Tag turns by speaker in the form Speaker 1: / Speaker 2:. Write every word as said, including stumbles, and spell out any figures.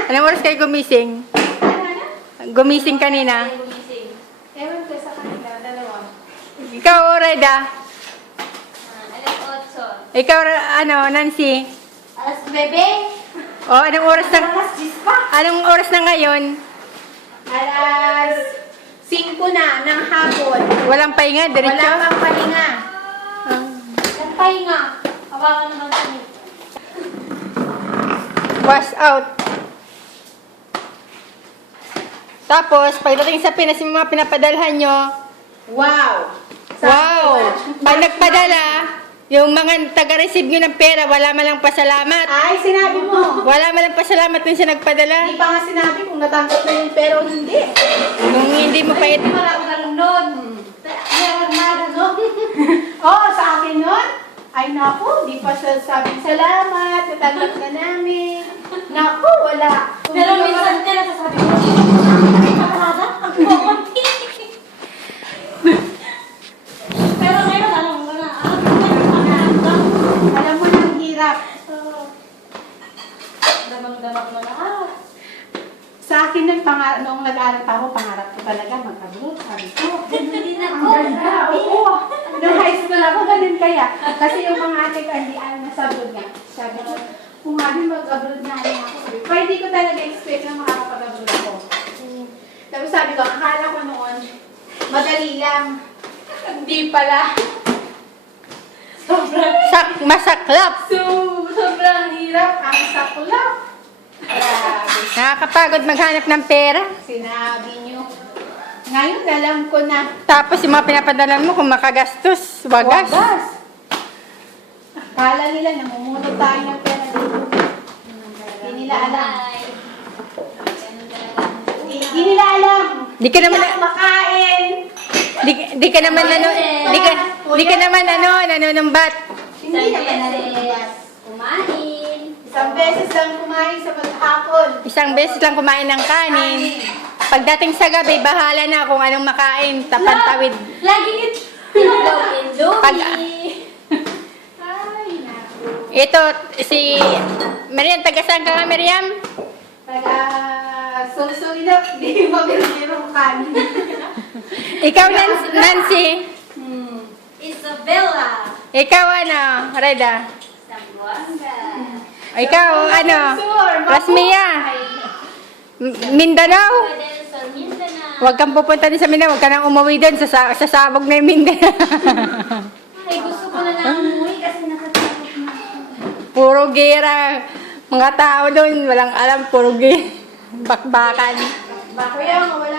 Speaker 1: Anong oras kayo gumising?
Speaker 2: Ano, ano?
Speaker 1: Gumising kanina.
Speaker 3: Gumising.
Speaker 2: Ewan ko sa kanila, dalawa.
Speaker 1: Ikaw, Reda.
Speaker 3: Ah, alas otso.
Speaker 1: Ikaw, ano, Nancy.
Speaker 2: Alas bebe.
Speaker 1: O, anong oras na,
Speaker 2: Alas diyes pa.
Speaker 1: anong oras na ngayon?
Speaker 2: Alas singko na ng hapon.
Speaker 1: Walang pahinga, diretso?
Speaker 2: Wala pang pahinga.
Speaker 1: Ah.
Speaker 2: Ang pahinga.
Speaker 3: Hawakan naman kami.
Speaker 1: Wash out. Tapos, pagdating sa Pinas, yung mga pinapadalhan nyo,
Speaker 2: Wow.
Speaker 1: wow! Pag nagpadala, yung mga taga-receive nyo ng pera, wala man lang pasalamat.
Speaker 2: Ay, sinabi mo.
Speaker 1: Wala man lang pasalamat dun siya nagpadala.
Speaker 2: Hindi pa nga sinabi kung natanggap na yun, pero hindi.
Speaker 1: Nung hindi mo pa
Speaker 2: Hindi marami na lang nun. Meron na no? Oo, sa akin nun. Ay, naku, di pa siya sabing salamat, natanggap na namin. Naku, wala. Kung
Speaker 3: Pero
Speaker 2: di ka
Speaker 3: minsan
Speaker 2: pa-
Speaker 3: ka nasasabi ko, ay, kakalada, ang kukunti. Pero ngayon, alam mo na, ah,
Speaker 2: Alam mo na ang hirap.
Speaker 3: damang-damang mo na, ah.
Speaker 2: Sa akin nun, panga- noong nag-aaral pa ako, pangarap ko talaga mag-abroad. Sabi ko,
Speaker 3: Hindi na
Speaker 2: ang
Speaker 3: ko.
Speaker 2: ganda. Oo. Noong high school ako, ganun kaya. Kasi yung mga ate kandian na sa abroad nga. Sabi ko, kung nga din mag-abroad na rin ako. Sabi ko, pero hindi ko talaga expect na makakapag-abroad ako. Tapos sabi ko, akala ko noon, madali lang. Hindi pala. Sobrang,
Speaker 1: Sak, masaklap.
Speaker 2: so, sobrang hirap. Ang saklap. Grabe.
Speaker 1: Nakakapagod maghanap ng pera.
Speaker 2: Sinabi nyo. Ngayon, alam ko na.
Speaker 1: Tapos yung mga pinapadala mo, kung makagastos, wagas.
Speaker 2: Wagas. Akala nila, namumulot tayo ng pera dito. Hindi nila alam.
Speaker 3: Bye. Ganun talaga.
Speaker 2: Hindi nila alam.
Speaker 1: Di ka naman,
Speaker 2: Hindi ako makain.
Speaker 1: di, di ka naman, ano, di ka, di ka naman, ano, nanunumbat.
Speaker 2: Hindi
Speaker 3: Isang
Speaker 2: naman
Speaker 3: beses,
Speaker 2: nalulubas.
Speaker 3: kumain.
Speaker 2: Isang beses lang kumain sa maghapon.
Speaker 1: Isang beses lang kumain ng kanin. Pagdating sa gabi, bahala na kung anong makain, tapantawid.
Speaker 3: Laging it. Indomie.
Speaker 1: Pag-
Speaker 2: Ay, naku.
Speaker 1: Ito, si Miriam, taga saan ka nga, Miriam?
Speaker 2: Taga, suli-suli na. Hindi mabiro-biro kanin.
Speaker 1: Ikaw, Nancy, Nancy.
Speaker 2: Hmm.
Speaker 3: Isabella.
Speaker 1: Ikaw, ano, Reda?
Speaker 3: Zamboanga.
Speaker 1: Ikaw, ano,
Speaker 2: Sure,
Speaker 1: Rasmia. M- Mindanao.
Speaker 3: Pwede sa Mindanao.
Speaker 1: Huwag kang pupunta din sa Mindanao, huwag ka nang umuwi doon, sa, sa sabog na yung Mindanao.
Speaker 3: Ay, gusto ko na na umuwi kasi nakatakot na ako.
Speaker 1: Puro gira. Mga tao doon, walang alam, puro gira. Bakbakan.
Speaker 2: Bako yan, wala